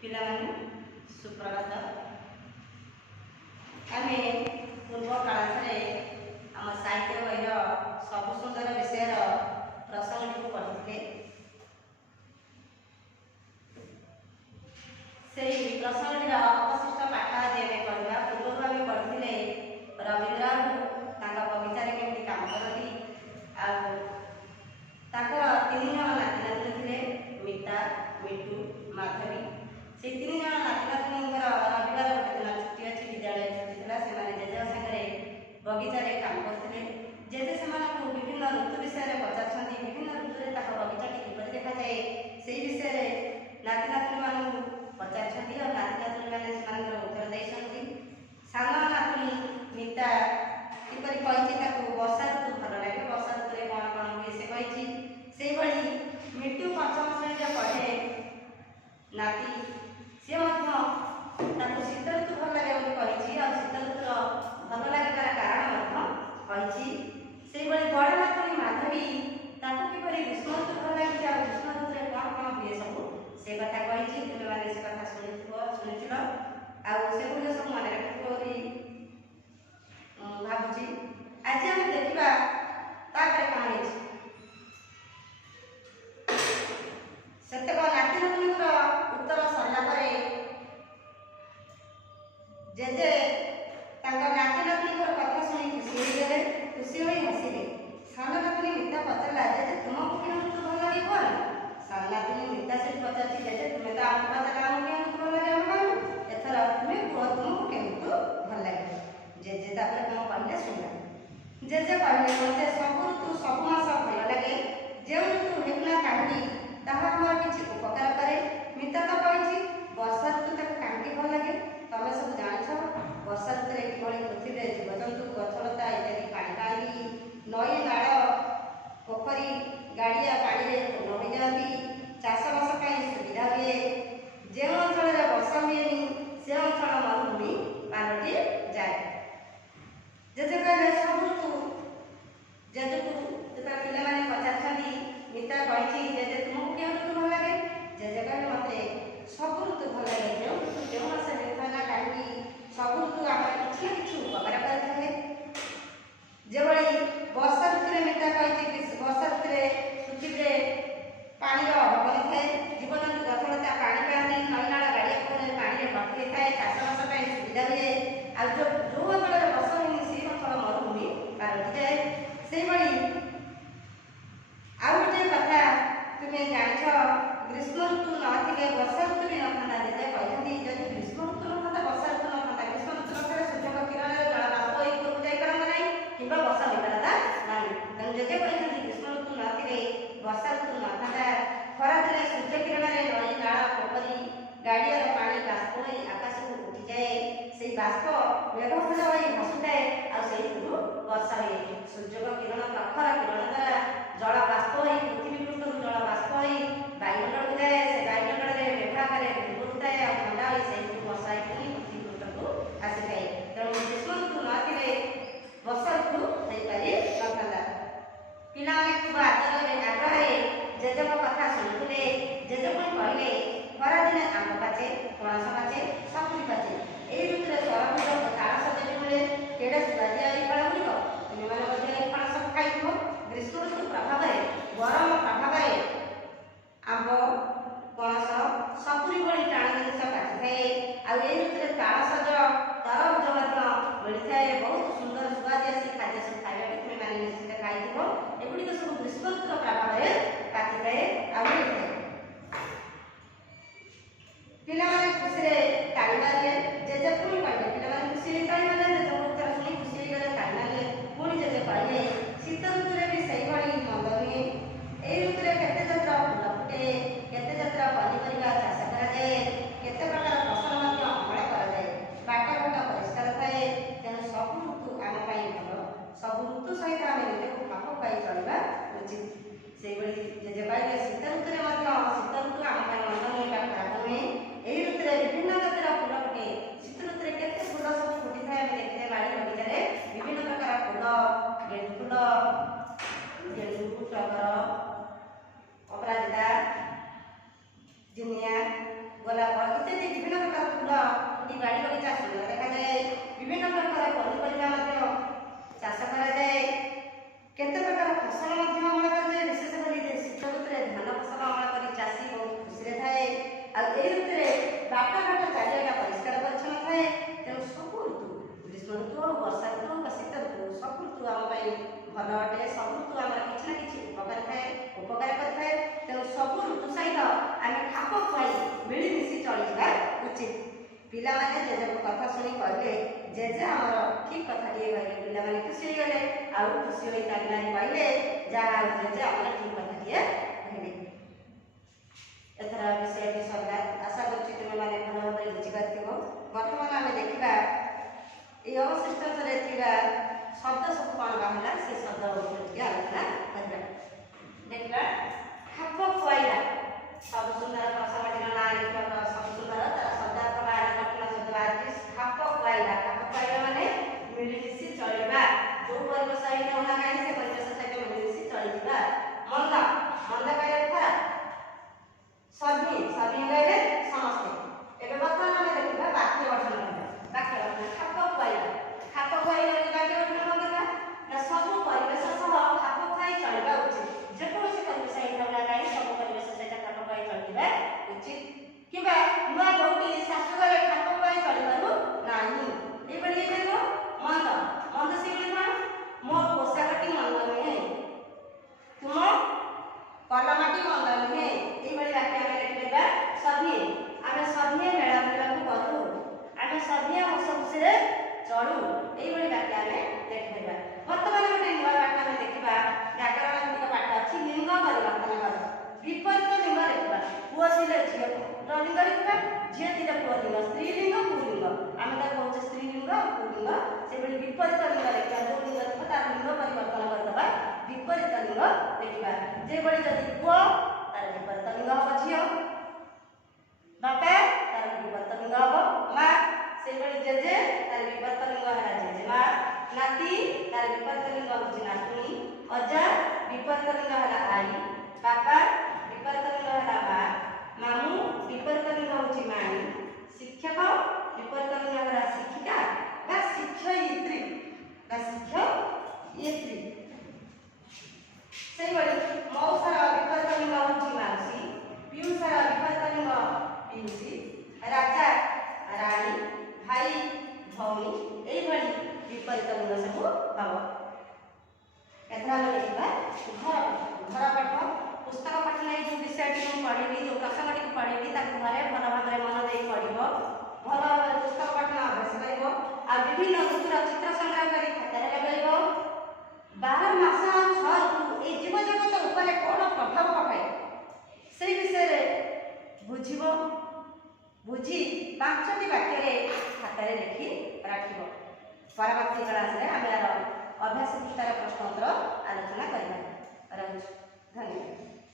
पिलामानु सुप्रभात। आमे पूर्व कालरे आम साहित्य बहिर सबु सुंदर विषय प्रसंग को पढ़िले। से प्रसंग अवशिष्ट पाठ आज पढ़ा। पूर्व आम पढ़ी रवींद्र बगीचार केमती काम करती तीन जन नाती नातुणी थे मिता मिठू माधवी। से तीन जन नाती नातुणी रविवार गोटे दिन छुट्टी अच्छी विद्यालय छुट्टी था। से जेजे सागर बगीचार काम करते। जेजे से विभिन्न ऋतु विषय पचार विभिन्न ऋतु में बगीचाटी किपर देखा जाए से विषय नाती नातुणी मान पचार और नाती नातुणी मैंने उत्तर देते। सान नातुणी मिता किपरि वर्षा ऋतु भल लगे, वर्षा ऋतु में कौन कौन हुए से कही। से मिठू पंचम श्रेणी पढ़े नाती सी शीत ऋतु भल लगे कही और शीत ऋतु भल लगे कारण कही। से बड़ नातुणी माधवी किपरि ग्रीष्म ऋतु भल लगे और ग्रीष्म ऋतु में कौन कौन हुए सब से कथा कही। तुम्हें मैंने से कथा शुणुल आगुड़ सब मन रखी भावुची। आज आम देखा कौन सेतक नाती नातुणी उत्तर सरला जेजे नाती नातुणी कथा शुणी खुशी हो हसिले। सान नातुणी मिता पचारा जेजे तुमको कि ऋतु भल लगे कौन। सान नातुणी मिता से पचार जेजे तुम्हें तो आम पचार आम कि ऋतु भल लगे आम एथर तुम्हें कह तुमको कि ऋतु भल लगे। जेजे कौन कहले शुणा। जेजे कहले मत सब ऋतु सब मास भल लगे। जो ऋतु हेला कहीं तार किसी उपकार करे। मिता तो कही वर्षा ऋतु कहीं भल लगे। तुम सब जान वर्षा ऋतु कि पृथ्वी जीवजंतु गछलता इत्यादि पानी पाती नई नाड़ पोखरी गाड़िया पानी पूर्ण हो जाती। चाषबास सुविधा हुए। जो अंचल वर्षा हुए से अंचल मरुभूमि पालटि जाए। जेजे कहले सब ऋतु जेजे को जो पे पचार मिता कही जेजे तुमको क्यों ऋतु भल लगे। जेजे कहले मत सब ऋतु भल लगे। जो ऋतु जो मास होता कहीं सब ऋतु आम कि कि उपकार करें। जो वर्षा ऋतु में मिता कही वर्षा ऋतु पृथ्वी पानी अभाव न थाए। जीवजंतु गछलता पानी पाती नई नाड़ गाड़िया पानी भर्ती होता है। चाषबास सुविधा हुए। आ जो अंचल वर्षा हुए से अंचल मरुभूमि पालटि जाए। से आउ गोटे कथा तुम्हें जान ग्रीष्म ऋतु नथिले वर्षा ऋतु भी न था। जेजे कहते जब ग्रीष्म ऋतु न था वर्षा ऋतु न था। ग्रीष्म ऋतु न सूर्य किरण जलबाष्प ऊपर जाकर ना कि वर्षा हो पारता ना। तेणु जेजे कहते ग्रीष्म ऋतु नथिले वर्षा ऋतु न था। खरा दिन सूर्य किरण नई नाड़ पोखरी गाड़िया पानी बाष्प हो आकाश को उठी जाए। से बाष्प मेघखंड हो भासुए और वर्षा हुए। सूर्य किरण प्रखर किरण द्वारा जल बाष्प हो पृथ्वी पृष्ठ जल बाष्प हो वायुमंडल को जाए। से वायुमंडल में मेघ आकार बुलुता है और ठंडा हो वर्षा पृथ्वी पृष्ठ को आसी थाए। तेणु ग्रीष्म ऋतु नथिले वर्षा ऋतु हो पारि न था। पिला खूब आग्रह जेजे कथा शुणुले। जेजे कहले खरा दिन आंब पाचे पणस पाचे सपुरी पाचे। यही ऋतु में तरबुज तालस जेटी मिले केड़े सुआदिया फल गुड़िक तुम्हें फल सब खाई। ग्रीष्म ऋतु प्रभाव गरम प्रभाव आंब पणस सपुरी भली टाण जिन पाचि थाए। आई ऋतु में तालसज तरबुज मिलता है। बहुत सुंदर सुआदिया से खाद्य सब खाଇବା तुम्हें निश्चित खाई। एगुड़िक सब ग्रीष्म ऋतु प्रभाव पाचि थाए आ मिलता है। पिला खुशी ताली मारे। जेजे पुणी कहले पिला खुशी ताली मारे। जेजे उत्तर शुणी खुशी गले ताली मारे। पुणी जेजे कहले शीत ऋतु में भी से मंद हुए। यही ऋतु में केते जातर फूल फुटे केते जातर पनीपरिया चाष कराए केते प्रकार फसल अमल कराए। बाट घाट परिष्कार थाए। तेणु सब ऋतु आम भल। सब ऋतु सहित आम निजक खाप खाई चलवा उचित। से जेजे कहले शीत ऋतु में शीत ऋतु आम मंद नुहे खराब नुहे। यही ऋतु में विभिन्न जातिर फूल फुटे। शीत ऋतु में केते फूल सब फुटी थाए। देखते बाड़ी बगीचारे विभिन्न प्रकार फूल गेंदू फूल गेंदू टगर अपराजिता जिनिया ଗୋଲାପ ଇତ୍ୟାଦି ବିଭିନ୍ନ ପ୍ରକାର ଫୁଲ ଫୁଟି ବାଡ଼ି ବଗିଚା ସୁନ୍ଦର ଦେଖାଯାଏ। ବିଭିନ୍ନ ପ୍ରକାର ପନିପରିବା ମଧ୍ୟ ଚାଷ କରାଯାଏ। କେତେ ପ୍ରକାର ଫସଲ ମଧ୍ୟ ଅମଳ କରାଯାଏ। ବିଶେଷ କରି ଶୀତ ଋତୁରେ ଧାନ ଫସଲ ଅମଳ କରି ଚାଷୀ ବହୁତ ଖୁସିରେ ଥାଏ। ଆଉ ଏହି ଋତୁରେ ବାଟ ଚାରିଆଟା ପରିଷ୍କାର ପରିଚ୍ଛନ୍ନ ଥାଏ। ତେଣୁ ସବୁ ଋତୁ ଗ୍ରୀଷ୍ମ ଋତୁ ହଉ ବର୍ଷା ଋତୁ ହଉ ବା ଶୀତ ଋତୁ ସବୁ ଋତୁ ଆମ ପାଇଁ ଭଲ ଅଟେ। ସବୁ ଋତୁ ଆମର କିଛି ନା କିଛି ଉପକାର କରିଥାଏ। ତେଣୁ ସବୁ ଋତୁ ସହିତ ଆମେ ଖାପ ଖୁଆଇ ମିଳିମିଶି ଚଳିଯିବା ଉଚିତ। ପିଲାମାନେ ଜେଜେଙ୍କ କଥା ଶୁଣି କହିଲେ ଜେଜେ ଆମର ଠିକ କଥାଟିଏ କହିଲେ। ପିଲାମାନେ ଖୁସି ହୋଇଗଲେ ଆଉ ଖୁସି ହୋଇ କାନ୍ଦିନାରୀ କହିଲେ ଯାହା ଆଉ ଜେଜେ ଆମର ଠିକ କଥାଟିଏ କହିଲେ। ଏଥର ବିଷୟଟି ସରିଲା। ଆଶା କରୁଛି ତୁମେମାନେ ଭଲ ଭାବରେ ବୁଝିପାରିଥିବ। ବର୍ତ୍ତମାନ ଆମେ ଦେଖିବା এই ଅବଶିଷ୍ଟାଂଶରେ ଥିବା ଶବ୍ଦ ସବୁ କ'ଣ ବାହାରିଲା ସେ ଶବ୍ଦ ଉପରେ ଟିକେ ଆଲୋଚନା କରିବା। ଦେଖିବା ଖାପ ଖୁଆଇଲା ସବୁ ସୁନ୍ଦର ପ୍ରସଙ୍ଗଟିର ନାଁ ଲେଖିବା। ସବୁ ସୁନ୍ଦର ତାର ଶବ୍ଦାର୍ଥ ବାହାରିଲା। କଠିନ ଶବ୍ଦ ବାହାରିଛି ଖାପ ଖୁଆଇଲା। ଖାପ ଖୁଆଇବା ମାନେ ମିଳିମିଶି ଚଳିବା। ଯେଉଁ ପରିବେଶ ସହିତ ହଉନା କାହିଁକି ସେ ପରିବେଶ ସହିତ ମିଳିମିଶି ଚଳିଯିବା। ମନ୍ଦ ମନ୍ଦ କହିଲେ ଖରାପ। ସଭ୍ୟ କହିଲେ ସମସ୍ତେ। ଏବେ ବର୍ତ୍ତମାନ ଆମେ ଦେଖିବା ବାକ୍ୟ ଗଠନ କରିବା। ବାକ୍ୟ ଗଠନ ଖାପ ଖୁଆଇବା। ଖାପ ଖୁଆଇବା ବାକ୍ୟ ଗଠନ କରିବା ନା ସବୁ ପରିବେଶ ସହ ଖାପ ଖୁଆଇ ଚଳିବା ଉଚିତ। ଯେକୌଣସି ପରିବେଶ ହେଇଥାଉ ନା କାହିଁକି ସବୁ ପରିବେଶ ସହିତ ଖାପ ଖୁଆଇ ଚଳିବା ଉଚିତ। କିମ୍ବା ନୂଆ ବୋହୂଟି ଶାଶୁ ଘରେ ଖାପ ଖୁଆଇ ଚଳିପାରୁ ନାହିଁ ଏଇଭଳି ହେଇପାରିବ। ମନ୍ଦ ମନ୍ଦ ସେଭଳି କ'ଣ ମୋ ପୋଷାକଟି ମନ୍ଦ ନୁହେଁ, ତୁମ କଲମଟି ମନ୍ଦ ନୁହେଁ। ଏଇଭଳି ବାକ୍ୟ ଆମେ ଲେଖିପାରିବା। ସଭିଏ ଆମେ ସଭିଏ ମେଳା ବୁଲିବାକୁ କରୁ। ଆମେ ସଭିଏ ହସ ଖୁସିରେ ଚଳୁ। ଏଇଭଳି ବାକ୍ୟ ଆମେ ଲେଖିପାରିବା। ବର୍ତ୍ତମାନ ଗୋଟେ ନୂଆ ପାଠ ଆମେ ଦେଖିବା। ବ୍ୟାକରଣ ଭିତ୍ତିକ ପାଠ ଅଛି। ଲିଙ୍ଗ ପରିବର୍ତ୍ତନ କର। ବିପରୀତ ଲିଙ୍ଗ ଲେଖିବା। ପୁଅ ଥିଲେ ଝିଅ ଲିଙ୍ଗ ଲେଖିବା। ଝିଅ ଥିଲେ ପୁଅ ଲିଙ୍ଗ। ସ୍ତ୍ରୀଲିଙ୍ଗ ପୁଲ୍ଲିଙ୍ଗ। ଆମେ ତାକୁ କହୁଛେ ସ୍ତ୍ରୀଲିଙ୍ଗ ପୁଲ୍ଲିଙ୍ଗ। ସେଭଳି ବିପରୀତ ଲିଙ୍ଗ ଲେଖିବା। ଯେଉଁ ଲିଙ୍ଗ ଥିବ ତାର ଲିଙ୍ଗ ପରିବର୍ତ୍ତନ କରିଦେବା। ବିପରୀତ ଲିଙ୍ଗ ଲେଖିବା। ଯେଭଳି ଯଦି ପୁଅ ତାର ବିପରୀତ ଲିଙ୍ଗ ହବ ଝିଅ। ବାପା ତାର ବିପରୀତ ଲିଙ୍ଗ ହବ ମା। ସେଭଳି ଜେଜେ ତାର ବିପରୀତ ଲିଙ୍ଗ ହେଲା ଜେଜେମା। ନାତି ତାର ବିପରୀତ ଲିଙ୍ଗ ହେଉଛି ନାତୁଣୀ। ଅଜା ବିପରୀତ ଲିଙ୍ଗ ହେଲା ଆଈ। ବାପା ବିପରୀତ ଲିଙ୍ଗ ହେଲା ମା। ମାମୁଁ ବିପରୀତ ଲିଙ୍ଗ ହେଉଛି ମାଇଁ। ଶିକ୍ଷକ ବିପରୀତ ଲିଙ୍ଗ ହେଲା ଶିକ୍ଷିକା ବା ଶିକ୍ଷୟିତ୍ରୀ ବା ଶିକ୍ଷୟିତ୍ରୀ। ସେହିଭଳି ମଉସାର ବିପରୀତ ଲିଙ୍ଗ ହେଉଛି ମାଉସୀ। ପିଉସାର ବିପରୀତ ଲିଙ୍ଗ ପିଉସୀ। ରାଜା ରାଣୀ। ଭାଇ ଭଉଣୀ। ଏଇଭଳି ବିପରୀତ ଲିଙ୍ଗ ସବୁ ହବ। ଏଥର ଆମେ ଦେଖିବା ଘର ପାଠ। ପୁସ୍ତକ ପାଠ ନେଇ ଯେଉଁ ବିଷୟଟି ମୁଁ ପଢ଼ିବି, ଯେଉଁ ପ୍ରସଙ୍ଗଟିକୁ ପଢ଼ିବି ତାକୁ ଘରେ ଭଲ ଭାବରେ ମନ ଦେଇ ପଢ଼ିବ। ଭଲ ଭାବରେ ପୁସ୍ତକ ପାଠ ଅଭ୍ୟାସ କରିବ। ଆଉ ବିଭିନ୍ନ ଋତୁର ଚିତ୍ର ସଂଗ୍ରହ କରି ଖାତାରେ ଲଗାଇବ। 12 ମାସ ଆଉ 6 ଋତୁ এই ଜୀବଜଗତ ଉପରେ କ'ଣ ପ୍ରଭାବ ପକାଏ ସେହି ବିଷୟରେ ବୁଝିବ। ବୁଝି 5ଟି ବାକ୍ୟରେ ଖାତାରେ ଲେଖି ରଖିବ। ପରବର୍ତ୍ତୀ କ୍ଲାସରେ ଆମେ ଅଭ୍ୟାସ ପୃଷ୍ଠାର ପ୍ରଶ୍ନ ଉତ୍ତର ଆଲୋଚନା କରିବା। ରହୁଛି। ଧନ୍ୟବାଦ।